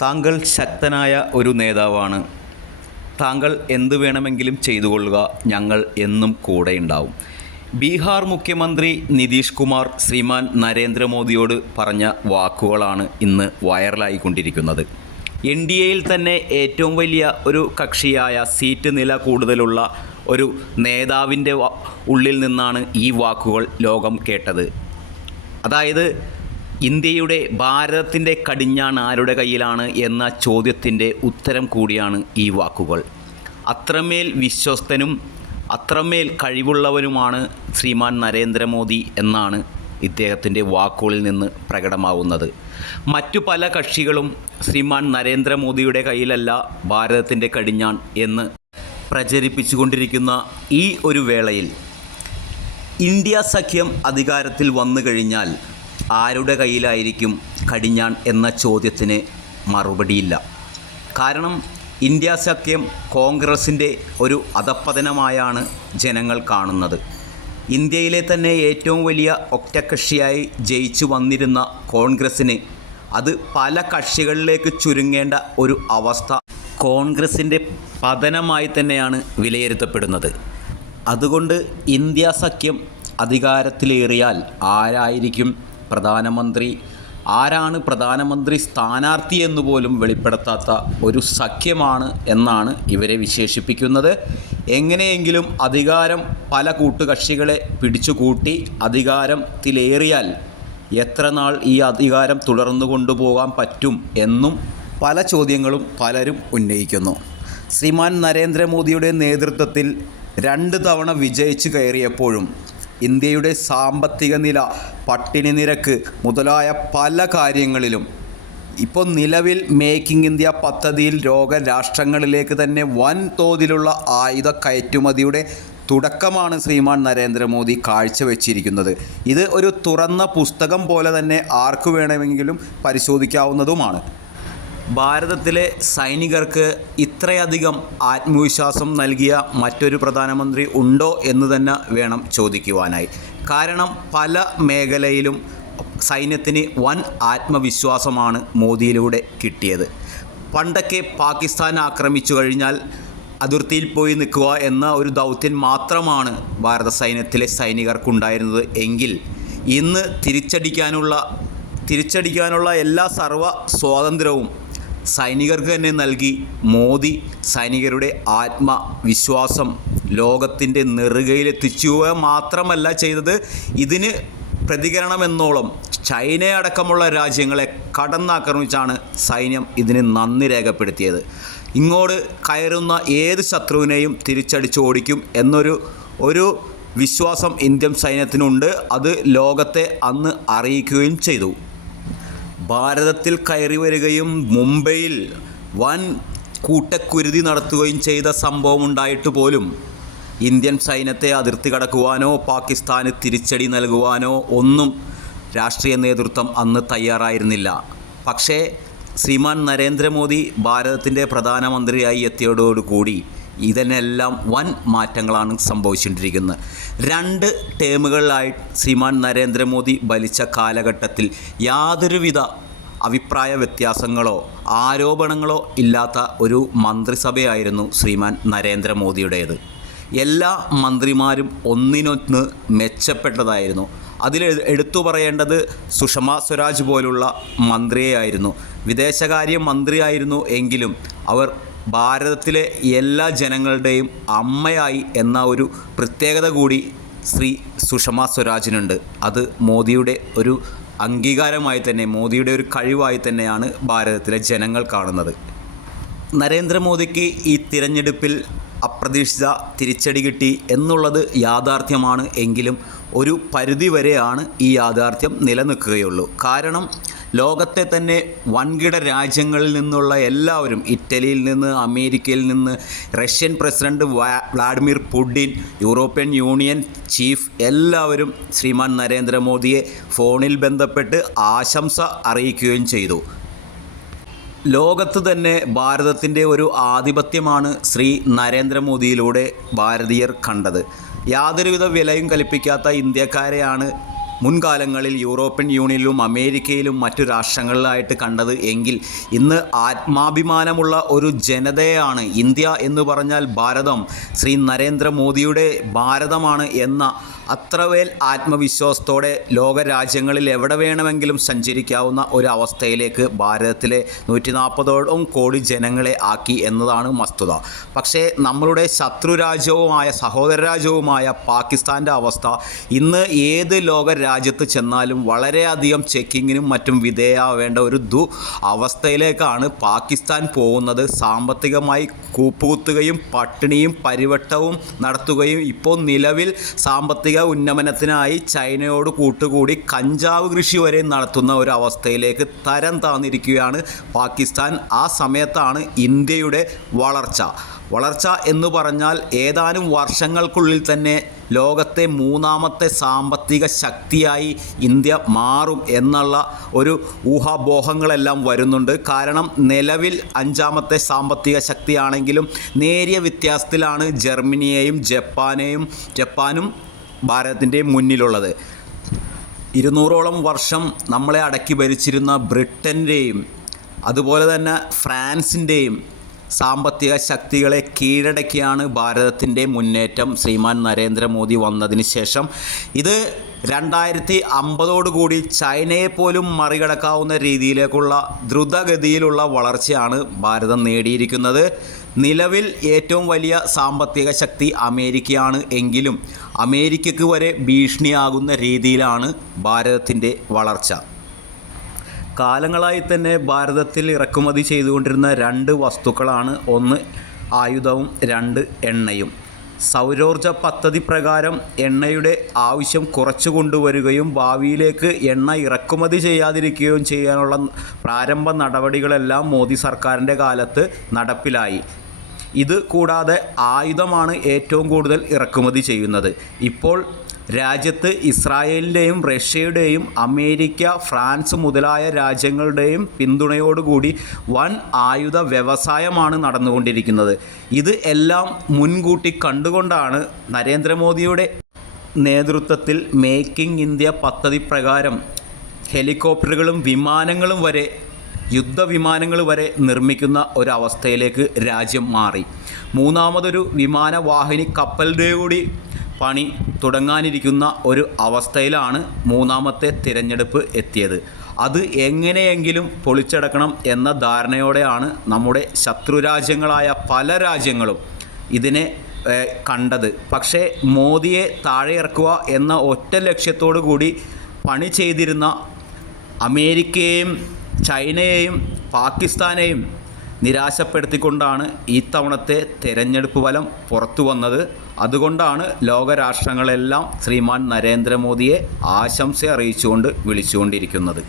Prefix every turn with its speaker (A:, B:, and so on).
A: താങ്കൾ ശക്തനായ ഒരു നേതാവാണ്. താങ്കൾ എന്തു വേണമെങ്കിലും ചെയ്തുകൊള്ളുക ഞങ്ങൾ എന്നും കൂടെ ഉണ്ടാവും. ബീഹാർ മുഖ്യമന്ത്രി നിതീഷ് കുമാർ ശ്രീമാൻ നരേന്ദ്രമോദിയോട് പറഞ്ഞ വാക്കുകളാണ് ഇന്ന് വൈറലായിക്കൊണ്ടിരിക്കുന്നത്. എൻ ഡി എയിൽ തന്നെ ഏറ്റവും വലിയ ഒരു കക്ഷിയായ സീറ്റ് നില കൂടുതലുള്ള ഒരു നേതാവിന്റെ ഉള്ളിൽ നിന്നാണ് ഈ വാക്കുകൾ ലോകം കേട്ടത്. അതായത് ഇന്ത്യയുടെ ഭാരതത്തിന്റെ കടിഞ്ഞാണ് ആരുടെ കയ്യിലാണ് എന്ന ചോദ്യത്തിന്റെ ഉത്തരം കൂടിയാണ് ഈ വാക്കുകൾ. അത്രമേൽ വിശ്വസ്തനും അത്രമേൽ കഴിവുള്ളവനുമാണ് ശ്രീമാൻ നരേന്ദ്രമോദി എന്നാണ് ഇദ്ദേഹത്തിന്റെ വാക്കുകളിൽ നിന്ന് പ്രകടമാവുന്നത്. മറ്റു പല കക്ഷികളും ശ്രീമാൻ നരേന്ദ്രമോദിയുടെ കയ്യിലല്ല ഭാരതത്തിന്റെ കടിഞ്ഞാൺ എന്ന് പ്രചരിപ്പിച്ചുകൊണ്ടിരിക്കുന്ന ഈ ഒരു വേളയിൽ ഇന്ത്യ സഖ്യം അധികാരത്തിൽ വന്നു കഴിഞ്ഞാൽ ആരുടെ കയ്യിലായിരിക്കും കടിഞ്ഞാൺ എന്ന ചോദ്യത്തിന് മറുപടിയില്ല. കാരണം ഇന്ത്യ സഖ്യം കോൺഗ്രസിന്റെ ഒരു അധപ്പതനമായാണ് ജനങ്ങൾ കാണുന്നത്. ഇന്ത്യയിലെ തന്നെ ഏറ്റവും വലിയ ഒറ്റക്കക്ഷിയായി ജയിച്ചു വന്നിരുന്ന കോൺഗ്രസ്സിന് അത് പല കക്ഷികളിലേക്ക് ചുരുങ്ങേണ്ട ഒരു അവസ്ഥ കോൺഗ്രസിന്റെ പതനമായി തന്നെയാണ് വിലയിരുത്തപ്പെടുന്നത്. അതുകൊണ്ട് ഇന്ത്യ സഖ്യം അധികാരത്തിലേറിയാൽ ആരായിരിക്കും പ്രധാനമന്ത്രി ആരാണ് പ്രധാനമന്ത്രി സ്ഥാനാർത്ഥി എന്ന് പോലും വെളിപ്പെടുത്താത്ത ഒരു സഖ്യമാണ് എന്നാണ് ഇവരെ വിശേഷിപ്പിക്കുന്നത്. എങ്ങനെയെങ്കിലും അധികാരം പല കൂട്ടുകക്ഷികളെ പിടിച്ചുകൂട്ടി അധികാരത്തിലേറിയാൽ എത്ര നാൾ ഈ അധികാരം തുടർന്നു കൊണ്ടുപോകാൻ പറ്റും എന്നും പല ചോദ്യങ്ങളും പലരും ഉന്നയിക്കുന്നു. ശ്രീമാൻ നരേന്ദ്രമോദിയുടെ നേതൃത്വത്തിൽ രണ്ട് തവണ വിജയിച്ചു കയറിയപ്പോഴും ഇന്ത്യയുടെ സാമ്പത്തിക നില പട്ടിണി നിരക്ക് മുതലായ പല കാര്യങ്ങളിലും ഇപ്പോൾ നിലവിൽ മേക്കിംഗ് ഇന്ത്യ പദ്ധതിയിൽ രോഗ രാഷ്ട്രങ്ങളിലേക്ക് തന്നെ വൻ തോതിലുള്ള ആയുധ കയറ്റുമതിയുടെ തുടക്കമാണ് ശ്രീമാൻ നരേന്ദ്രമോദി കാഴ്ചവെച്ചിരിക്കുന്നത്. ഇത് ഒരു തുറന്ന പുസ്തകം പോലെ തന്നെ ആർക്കു വേണമെങ്കിലും പരിശോധിക്കാവുന്നതുമാണ്. ഭാരതത്തിലെ സൈനികർക്ക് ഇത്രയധികം ആത്മവിശ്വാസം നൽകിയ മറ്റൊരു പ്രധാനമന്ത്രി ഉണ്ടോ എന്ന് തന്നെ വേണം ചോദിക്കുവാനായി. കാരണം പല മേഖലയിലും സൈന്യത്തിന് വൻ ആത്മവിശ്വാസമാണ് മോദിയിലൂടെ കിട്ടിയത്. പണ്ടൊക്കെ പാകിസ്ഥാൻ ആക്രമിച്ചു കഴിഞ്ഞാൽ അതിർത്തിയിൽ പോയി നിൽക്കുക എന്ന ഒരു ദൗത്യം മാത്രമാണ് ഭാരത സൈന്യത്തിലെ സൈനികർക്കുണ്ടായിരുന്നത് എങ്കിൽ ഇന്ന് തിരിച്ചടിക്കാനുള്ള തിരിച്ചടിക്കാനുള്ള എല്ലാ സർവ സ്വാതന്ത്ര്യവും സൈനികർക്ക് തന്നെ നൽകി മോദി സൈനികരുടെ ആത്മവിശ്വാസം ലോകത്തിന്റെ നെറുകയിലെത്തിച്ചുക മാത്രമല്ല ചെയ്തത്. ഇതിന് പ്രതികരണമെന്നോളം ചൈനയടക്കമുള്ള രാജ്യങ്ങളെ കടന്നാക്രമിച്ചാണ് സൈന്യം ഇതിന് നന്ദി രേഖപ്പെടുത്തിയത്. ഇങ്ങോട്ട് കയറുന്ന ഏത് ശത്രുവിനെയും തിരിച്ചടിച്ച് ഓടിക്കും എന്നൊരു ഒരു വിശ്വാസം ഇന്ത്യൻ സൈന്യത്തിനുണ്ട്. അത് ലോകത്തെ അന്ന് അറിയിക്കുകയും ചെയ്തു. ഭാരതത്തിൽ കയറി വരികയും മുംബൈയിൽ വൻ കൂട്ടക്കുരുതി നടത്തുകയും ചെയ്ത സംഭവം ഉണ്ടായിട്ട് പോലും ഇന്ത്യൻ സൈന്യത്തെ അതിർത്തി കടക്കുവാനോ പാകിസ്ഥാന് തിരിച്ചടി നൽകുവാനോ ഒന്നും രാഷ്ട്രീയ നേതൃത്വം അന്ന് തയ്യാറായിരുന്നില്ല. പക്ഷേ ശ്രീമാൻ നരേന്ദ്രമോദി ഭാരതത്തിന്റെ പ്രധാനമന്ത്രിയായി എത്തിയതോടുകൂടി ഇതിനെല്ലാം വൻ മാറ്റങ്ങളാണ് സംഭവിച്ചുകൊണ്ടിരിക്കുന്നത്. രണ്ട് ടേമുകളിലായി ശ്രീമാൻ നരേന്ദ്രമോദി ഭരിച്ച കാലഘട്ടത്തിൽ യാതൊരുവിധ അഭിപ്രായ വ്യത്യാസങ്ങളോ ആരോപണങ്ങളോ ഇല്ലാത്ത ഒരു മന്ത്രിസഭയായിരുന്നു ശ്രീമാൻ നരേന്ദ്രമോദിയുടേത്. എല്ലാ മന്ത്രിമാരും ഒന്നിനൊന്ന് മെച്ചപ്പെട്ടതായിരുന്നു. അതിൽ എടുത്തു പറയേണ്ടത് സുഷമ സ്വരാജ് പോലുള്ള മന്ത്രിയായിരുന്നു വിദേശകാര്യ മന്ത്രിയായിരുന്നു എങ്കിലും അവർ ഭാരതത്തിലെ എല്ലാ ജനങ്ങളുടെയും അമ്മയായി എന്ന ഒരു പ്രത്യേകത കൂടി ശ്രീ സുഷമ സ്വരാജിനുണ്ട്. അത് മോദിയുടെ ഒരു അംഗീകാരമായി തന്നെ മോദിയുടെ ഒരു കഴിവായി തന്നെയാണ് ഭാരതത്തിലെ ജനങ്ങൾ കാണുന്നത്. നരേന്ദ്രമോദിക്ക് ഈ തിരഞ്ഞെടുപ്പിൽ അപ്രതീക്ഷിത തിരിച്ചടി കിട്ടി എന്നുള്ളത് യാഥാർത്ഥ്യമാണ്. എങ്കിലും ഒരു പരിധിവരെയാണ് ഈ യാഥാർത്ഥ്യം നിലനിൽക്കുകയുള്ളൂ. കാരണം ലോകത്തെ തന്നെ വൻകിട രാജ്യങ്ങളിൽ നിന്നുള്ള എല്ലാവരും ഇറ്റലിയിൽ നിന്ന് അമേരിക്കയിൽ നിന്ന് Russian president Vladimir Putin European Union chief എല്ലാവരും ശ്രീമാൻ നരേന്ദ്രമോദിയെ ഫോണിൽ ബന്ധപ്പെട്ട് ആശംസ അറിയിക്കുകയും ചെയ്തു. ലോകത്ത് തന്നെ ഭാരതത്തിന്റെ ഒരു ആധിപത്യമാണ് ശ്രീ നരേന്ദ്രമോദിയിലൂടെ ഭാരതീയർ കണ്ടത്. യാതൊരുവിധ വിലയും കൽപ്പിക്കാത്ത ഇന്ത്യക്കാരെയാണ് മുൻകാലങ്ങളിൽ യൂറോപ്യൻ യൂണിയനിലും അമേരിക്കയിലും മറ്റു രാഷ്ട്രങ്ങളിലായിട്ട് കണ്ടത് എങ്കിൽ ഇന്ന് ആത്മാഭിമാനമുള്ള ഒരു ജനതയാണ് ഇന്ത്യ എന്ന് പറഞ്ഞാൽ ഭാരതം. ശ്രീ നരേന്ദ്രമോദിയുടെ ഭാരതമാണ് എന്ന അത്രവേൽ ആത്മവിശ്വാസത്തോടെ ലോകരാജ്യങ്ങളിൽ എവിടെ വേണമെങ്കിലും സഞ്ചരിക്കാവുന്ന ഒരു അവസ്ഥയിലേക്ക് ഭാരതത്തിലെ നൂറ്റി നാൽപ്പതോളം കോടി ജനങ്ങളെ ആക്കി എന്നതാണ് വസ്തുത. പക്ഷേ നമ്മളുടെ ശത്രുരാജ്യവുമായ സഹോദര രാജ്യവുമായ പാകിസ്ഥാന്റെ അവസ്ഥ ഇന്ന് ഏത് ലോക രാജ്യത്ത് ചെന്നാലും വളരെയധികം ചെക്കിങ്ങിനും മറ്റും വിധേയാവേണ്ട ഒരു ദു അവസ്ഥയിലേക്കാണ് പാകിസ്ഥാൻ പോകുന്നത്. സാമ്പത്തികമായി കൂപ്പുകുത്തുകയും പട്ടിണിയും പരിവട്ടവും നടത്തുകയും ഇപ്പോൾ നിലവിൽ സാമ്പത്തിക ഉന്നമനത്തിനായി ചൈനയോട് കൂട്ടുകൂടി കഞ്ചാവ് കൃഷി വരെ നടത്തുന്ന ഒരു അവസ്ഥയിലേക്ക് തരം താന്നിരിക്കുകയാണ് പാകിസ്ഥാൻ. ആ സമയത്താണ് ഇന്ത്യയുടെ വളർച്ച. വളർച്ച എന്ന് പറഞ്ഞാൽ ഏതാനും വർഷങ്ങൾക്കുള്ളിൽ തന്നെ ലോകത്തെ മൂന്നാമത്തെ സാമ്പത്തിക ശക്തിയായി ഇന്ത്യ മാറും എന്നുള്ള ഒരു ഊഹാബോഹങ്ങളെല്ലാം വരുന്നുണ്ട്. കാരണം നിലവിൽ അഞ്ചാമത്തെ സാമ്പത്തിക ശക്തിയാണെങ്കിലും നേരിയ വ്യത്യാസത്തിലാണ് ജർമ്മനിയെയും ജപ്പാനെയും ജപ്പാനും ഭാരതത്തിന്റെയും മുന്നിലുള്ളത്. ഇരുന്നൂറോളം വർഷം നമ്മളെ അടക്കി ഭരിച്ചിരുന്ന ബ്രിട്ടന്റെയും അതുപോലെ തന്നെ ഫ്രാൻസിന്റെയും സാമ്പത്തിക ശക്തികളെ കീഴടക്കിയാണ് ഭാരതത്തിന്റെ മുന്നേറ്റം ശ്രീമാൻ നരേന്ദ്രമോദി വന്നതിന് ശേഷം. ഇത് രണ്ടായിരത്തി അമ്പതോടുകൂടി ചൈനയെ പോലും മറികടക്കാവുന്ന രീതിയിലേക്കുള്ള ദ്രുതഗതിയിലുള്ള വളർച്ചയാണ് ഭാരതം നേടിയിരിക്കുന്നത്. നിലവിൽ ഏറ്റവും വലിയ സാമ്പത്തിക ശക്തി അമേരിക്കയാണ് എങ്കിലും അമേരിക്കയ്ക്ക് വരെ ഭീഷണിയാകുന്ന രീതിയിലാണ് ഭാരതത്തിന്റെ വളർച്ച. കാലങ്ങളായി തന്നെ ഭാരതത്തിൽ ഇറക്കുമതി ചെയ്തുകൊണ്ടിരുന്ന രണ്ട് വസ്തുക്കളാണ് ഒന്ന് ആയുധവും രണ്ട് എണ്ണയും. സൗരോർജ പദ്ധതി പ്രകാരം എണ്ണയുടെ ആവശ്യം കുറച്ചു കൊണ്ടുവരികയും ഭാവിയിലേക്ക് എണ്ണ ഇറക്കുമതി ചെയ്യാതിരിക്കുകയും ചെയ്യാനുള്ള പ്രാരംഭ നടപടികളെല്ലാം മോദി സർക്കാരിന്റെ കാലത്ത് നടപ്പിലായി. ഇത് കൂടാതെ ആയുധമാണ് ഏറ്റവും കൂടുതൽ ഇറക്കുമതി ചെയ്യുന്നത്. ഇപ്പോൾ രാജ്യത്ത് ഇസ്രായേലിന്റെയും റഷ്യയുടെയും അമേരിക്ക ഫ്രാൻസ് മുതലായ രാജ്യങ്ങളുടെയും പിന്തുണയോടുകൂടി വൻ ആയുധ വ്യവസായമാണ് നടന്നുകൊണ്ടിരിക്കുന്നത്. ഇത് എല്ലാം മുൻകൂട്ടി കണ്ടുകൊണ്ടാണ് നരേന്ദ്രമോദിയുടെ നേതൃത്വത്തിൽ മേക്കിംഗ് ഇന്ത്യ പദ്ധതി പ്രകാരം ഹെലികോപ്റ്ററുകളും വിമാനങ്ങളും വരെ യുദ്ധവിമാനങ്ങൾ വരെ നിർമ്മിക്കുന്ന ഒരവസ്ഥയിലേക്ക് രാജ്യം മാറി. മൂന്നാമതൊരു വിമാനവാഹിനി കപ്പലിന്റെ കൂടി പണി തുടങ്ങാനിരിക്കുന്ന ഒരു അവസ്ഥയിലാണ് മൂന്നാമത്തെ തിരഞ്ഞെടുപ്പ് എത്തിയത്. അത് എങ്ങനെയെങ്കിലും പൊളിച്ചടക്കണം എന്ന ധാരണയോടെയാണ് നമ്മുടെ ശത്രുരാജ്യങ്ങളായ പല രാജ്യങ്ങളും ഇതിനെ കണ്ടത്. പക്ഷേ മോദിയെ താഴെ ഇറക്കുക എന്ന ഒറ്റ ലക്ഷ്യത്തോടു കൂടി പണി ചെയ്തിരുന്ന അമേരിക്കയെയും ചൈനയെയും പാകിസ്ഥാനെയും നിരാശപ്പെടുത്തിക്കൊണ്ടാണ് ഈ തവണത്തെ തെരഞ്ഞെടുപ്പ് ഫലം പുറത്തു വന്നത്. അതുകൊണ്ടാണ് ലോകരാഷ്ട്രങ്ങളെല്ലാം ശ്രീമാൻ നരേന്ദ്രമോദിയെ ആശംസ അറിയിച്ചുകൊണ്ട് വിളിച്ചുകൊണ്ടിരിക്കുന്നത്.